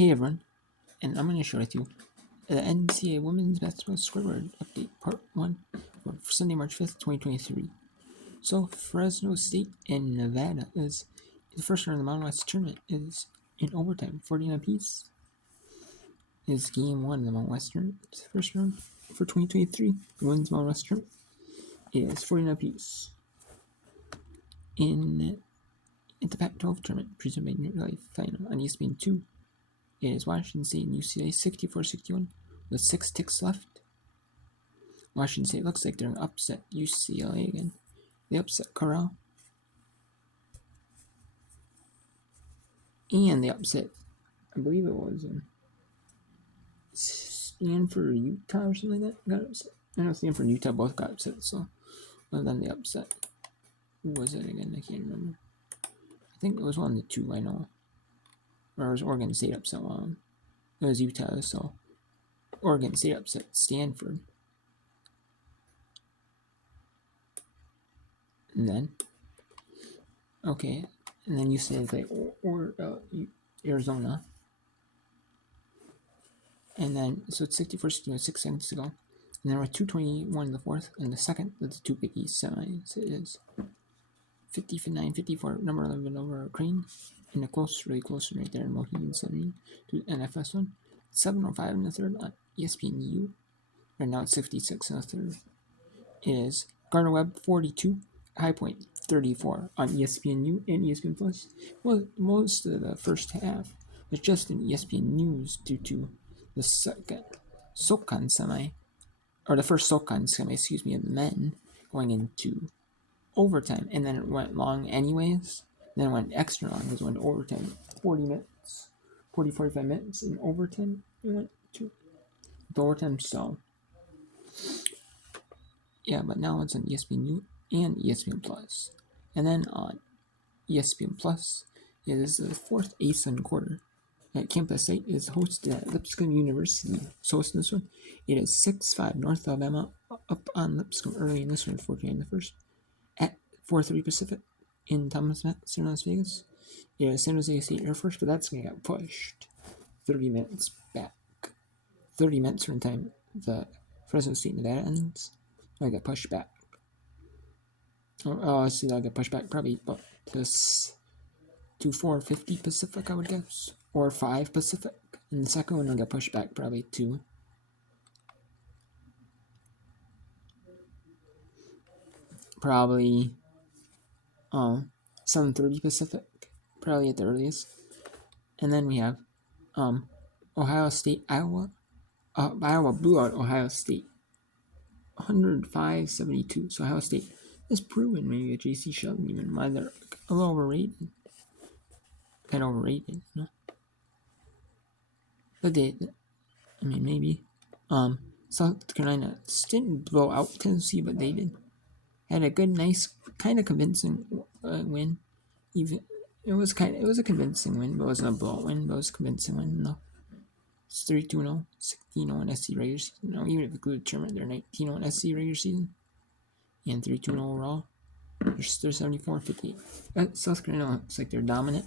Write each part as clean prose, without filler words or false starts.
Hey everyone, and I'm going to show it to you the NCAA Women's Basketball Scoreboard Update Part 1 for Sunday, March 5th, 2023. So, Fresno State and Nevada is the first round of the Mountain West Tournament is in overtime, 49 apiece. Is Game 1 of the Mountain West Tournament, first round for 2023. The Women's Mountain West Tournament is 49 apiece. In the Pac-12 Tournament, presented by Life Final on ESPN 2. It is Washington State and UCLA 64-61 with 6 ticks left. Washington State looks like they're going to upset UCLA again. They upset Corral. And they upset, I believe it was Stanford, Utah or something like that. Got upset. I know Stanford and Utah both got upset, so well, then they upset. Who was it again? I can't remember. I think it was one of the two I know. Or it was Oregon State upset one. It was Utah, so Oregon State upset Stanford. And then, and then UCLA play Arizona. And then, so it's 64-61 with 6 seconds to go. And then we're 2:21 in the fourth, and the second of the two Big East semis is 59-54, number 11 over Crane. And a really close right there in Mohegan Sun to NFS one. 7:05 in the third on ESPNU. Right now it's 56 in the third. It is Gardner Webb 42, High Point 34 on ESPNU and ESPN Plus. Well, most of the first half was just in ESPN News due to the second SoCon semi, or the first SoCon semi, of the men going into overtime, and then it went long anyways. Then it went extra long because it went overtime, 45 minutes in overtime. It went to the overtime, so yeah. But now it's on ESPN and ESPN Plus, and then on ESPN Plus it is the fourth ASUN quarter. At campus site is hosted at Lipscomb University. So hosting this one, it is 6-5 North Alabama up on Lipscomb early in this one, 14 in the first. At 4:30 Pacific in Thomas Madison, Las Vegas. It is San Jose State Air Force, but that's going to get pushed 30 minutes back. 30 minutes from the time the Fresno State Nevada ends. I'll get pushed back. Oh, I see that'll get pushed back probably about to 4:50 Pacific, I would guess. Or 5 Pacific. And the second one will get pushed back probably to probably 7:30 Pacific, probably at the earliest. And then we have Ohio State, Iowa. Iowa blew out Ohio State 105-72. So Ohio State has proven maybe a JC Shelton even why they're a little overrated. Kind of overrated, you know. But maybe. South Carolina didn't blow out Tennessee, but they did. Had a good, nice, kind of convincing win. Even it was a convincing win, but it wasn't a blowout win. But it was a convincing win. No, it's 32-0, 16-0 in SC regular season. No, even if you include the tournament, they're 19-0 in SC regular season, and 32-0 overall. They're 74-58. South Carolina looks like they're dominant,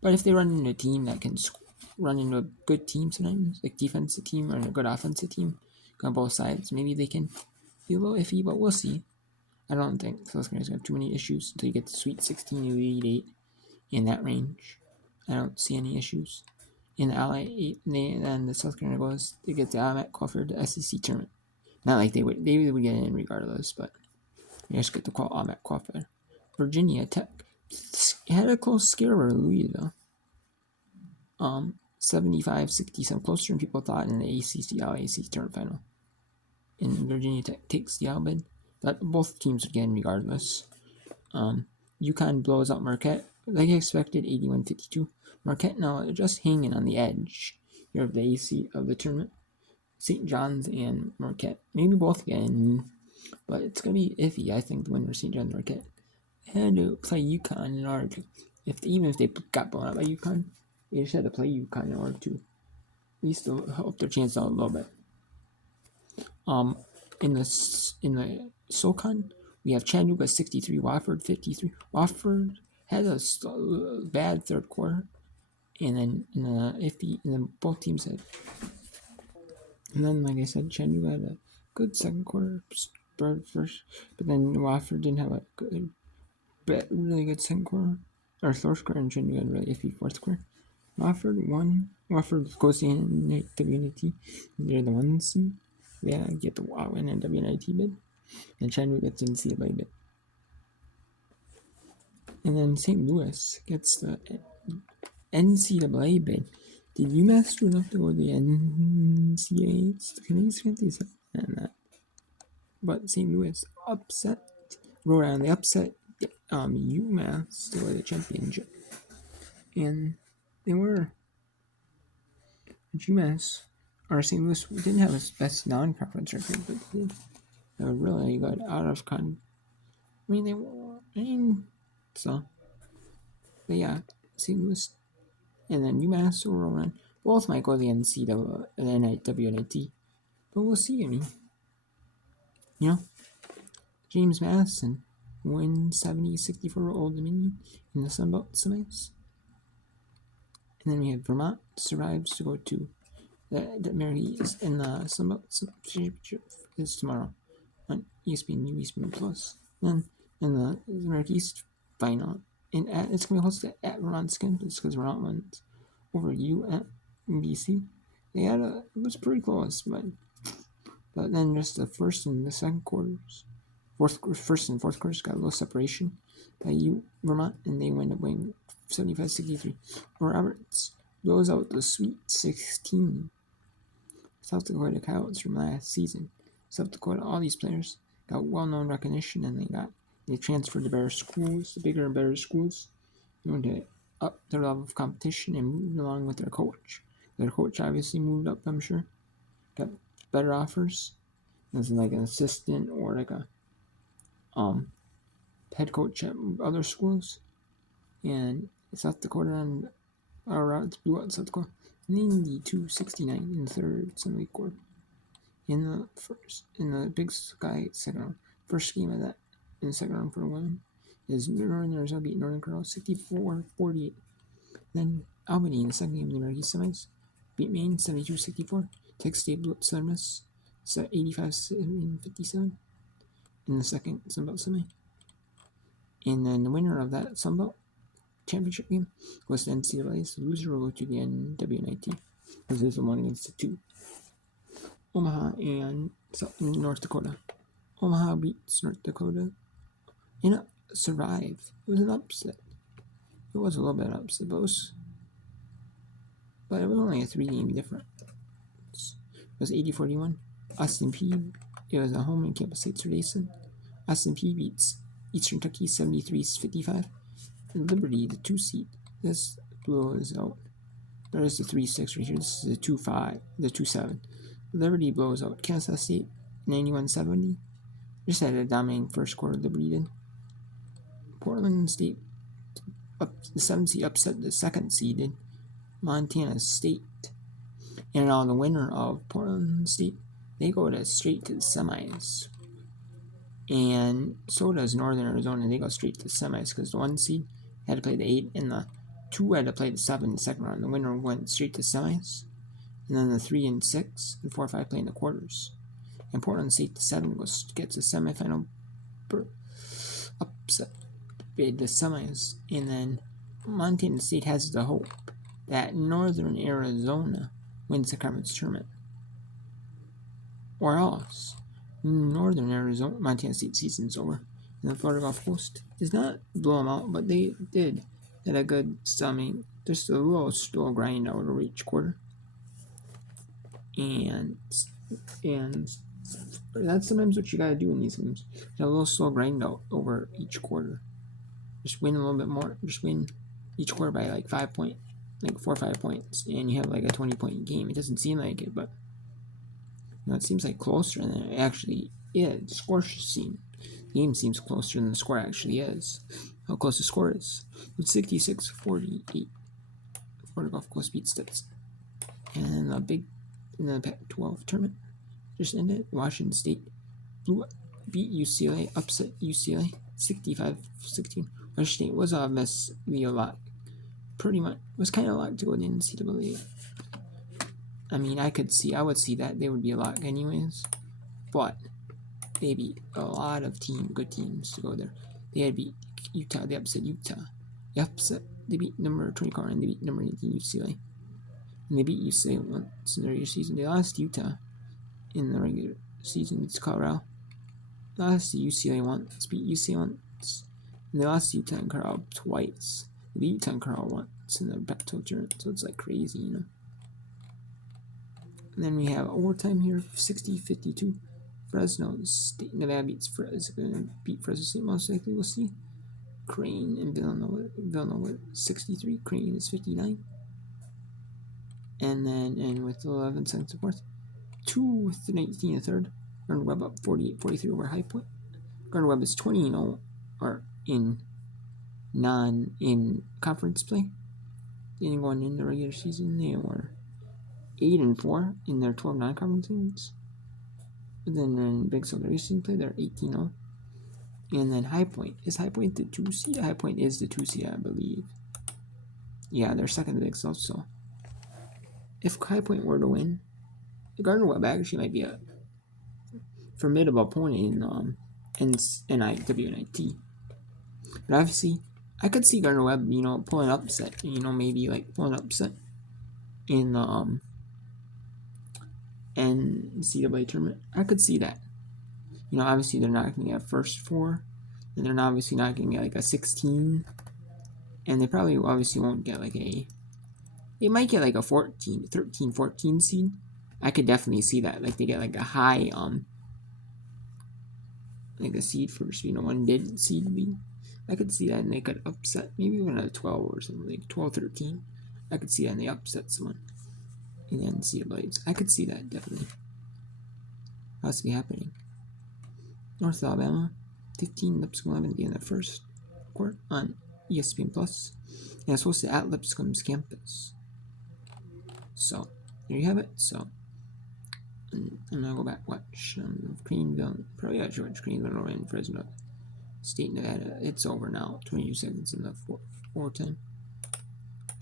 but if they run into a team that can run into a good team sometimes, like defensive team or a good offensive team, on both sides, maybe they can be a little iffy, but we'll see. I don't think South Carolina's going to have too many issues until you get to Sweet 16, Elite 8 in that range. I don't see any issues. In the Ally 8, then the South Carolina goes to get the automatic qualifier to SEC tournament. Not like they would get in regardless, but you just get the automatic qualifier. Virginia Tech had a close scare over Louisville. 75-67, closer than people thought in the ACC tournament final. And Virginia Tech takes the bid. That both teams would get in regardless. UConn blows out Marquette like I expected, 81-52. Marquette now just hanging on the edge here of the AC of the tournament. St. John's and Marquette maybe both get in, but it's gonna be iffy. I think the winner of St. John's and Marquette had to play UConn in order to, even if they got blown out by UConn, they just had to play UConn in order to at least help their chance out a little bit. In the SoCon, we have Chattanooga 63, Wofford 53. Wofford had a bad third quarter, and then both teams had. And then, like I said, Chattanooga had a good second quarter, first, but then Wofford didn't have a good, but really good second quarter or fourth quarter, and Chattanooga had a really iffy fourth quarter. Wofford won. Wofford goes in WNIT. They're the 1 seed. Yeah, get the win and WNIT bid, and Chattanooga gets NCAA bid. And then St. Louis gets the NCAA bid. Did UMass do enough to go to the NCAA? Can I say that? But St. Louis upset Rhode Island. They upset UMass to go to the championship, and they were UMass or St. Louis didn't have his best non-conference record, but they were really good out of con. So. But yeah, St. Louis and then UMass or Rhode Island both might go to the NCAA, but we'll see. James Madison wins 70-64 Old Dominion in the Sun Belt semis. And then we have Vermont survives to go to the American East in the Sun Belt Championship is tomorrow on ESPN Plus. Then in the American East final, and it's going to be hosted at Vermont Skin because Vermont wins over UMBC. It was pretty close, but then just the first and the second quarters, first and fourth quarters got a little separation by Vermont, and they went up winning 75-63. Roberts blows out the Sweet 16 South Dakota Coyotes from last season. South Dakota, all these players got well-known recognition, and they transferred to better schools, the bigger and better schools, to up their level of competition and moved along with their coach. Their coach obviously moved up, I'm sure, got better offers as like an assistant or like a head coach at other schools. And South Dakota and Routes blew out South Dakota 92-69 in the third Sunday quarter. In the Big Sky second round, first game of that in the second round for women is Northern Arizona beat Northern Colorado 64-48. Then Albany in the second game of the American semis beat Maine 72-64. Texas State blew up Southern Miss 85-57 in the second Sunbelt semi. And then the winner of that Sunbelt championship game goes to NCAA. So the loser will go to the NWNIT because there's a 1 against the 2. Omaha and North Dakota. Omaha beats North Dakota and survived. It was an upset. It was a little bit upset, but it was only a 3-game difference. It was 80-41. Austin Peay. It was a home in Campus State Dason. Austin Peay beats Eastern Kentucky 73-55. And Liberty, the 2 seed. This blows out. There's the 3-6 right here. This is the 2-5, the 2-7. Liberty blows out Kansas State 91-70. Just had a dominating first quarter. Liberty did. Portland State, the 7th seed, upset the 2nd seeded Montana State. And the winner of Portland State, they go straight to the semis. And so does Northern Arizona. They go straight to the semis because the 1 seed had to play the 8 and the 2 had to play the 7 in the second round. The winner went straight to semis. And then the 3 and 6 and 4 and 5 play in the quarters. And Portland State, the 7, gets a semifinal upset bid, the semis. And then Montana State has the hope that Northern Arizona wins the conference tournament. Or else, Northern Arizona, Montana State season's over. And the Florida Gulf Coast does not blow them out, but they did at a good summing. Just a little slow grind out of each quarter. And that's sometimes what you gotta do in these games. Have a little slow grind out over each quarter. Just win a little bit more. Just win each quarter by like 5 points, like 4 or 5 points, and you have like a 20-point game. It doesn't seem like it, but it seems like closer than it actually is. The score the game seems closer than the score actually is. How close the score is? It's 66-48. Florida Gulf Coast beats Stetson. And in the Pac-12 tournament just ended. Washington State beat UCLA, upset UCLA 65-16. Washington State was obviously a lot pretty much was kind of locked to go to NCAA. I mean, I would see that they would be a lock anyways, but they beat a lot of good teams to go there. They had beat Utah. They upset Utah. They beat number 20 Colorado, and they beat number 18 UCLA. And they beat UCLA once in the regular season. They lost to Utah in the regular season. It's Colorado. They lost to UCLA once. Beat UCLA once. And they lost to Utah and Colorado twice. They beat Utah and Colorado once in the Pac-12 tournament. So it's like crazy, you know. And then we have overtime here, 60-52. Fresno State, Nevada beats Fresno State most likely. We'll see. Crane and Villanova 63. Crane is 59. And then with 11 seconds of fourth, 2:19 a third. Gardner Webb up 48-43 over High Point. Gardner Webb is 20-0 or in conference play. They didn't go in the regular season. They were 8-4 in their 12 non-conference games. But then in Big South Racing play, they're 18-0. And then High Point. Is High Point the 2 seed? High Point is the 2 seed, I believe. Yeah, they're second in the Big South, so if High Point were to win, Gardner Webb actually might be a formidable opponent in WNIT. But obviously, I could see Gardner Webb, pulling an upset. Maybe like pulling an upset in the NCAA tournament. I could see that. Obviously they're not going to get first 4, and they're obviously not going to get like a 16, and they probably obviously won't get like they might get like a 13, 14 seed. I could definitely see that. Like they get like a high, like a seed first, one did seed lead. I could see that, and they could upset maybe even a 12 or something, like 12, 13. I could see that, and they upset someone in the NCAAs. I could see that definitely possibly happening. North Alabama, 15, Lipscomb 11 at the end of the first quarter on ESPN Plus. And it's hosted at Lipscomb's campus. So, there you have it. So, I'm going to go back watch Greenville. Probably got to watch Greenville and Fresno State, Nevada. It's over now. 22 seconds in the overtime.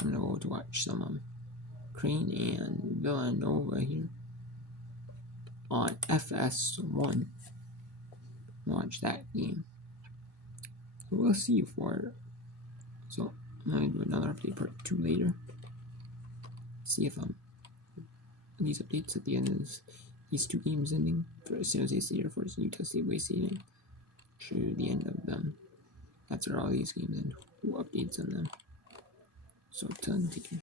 I'm going to go to watch some Crane and Villanova here on FS1. Watch that game. We'll see for it. So I'm going to do another update part 2 later. See if these updates at the end of these 2 games ending for San Jose State Air Force and Utah State Waste Stadium to the end of them. That's where all these games end. Who updates on them? So, take care.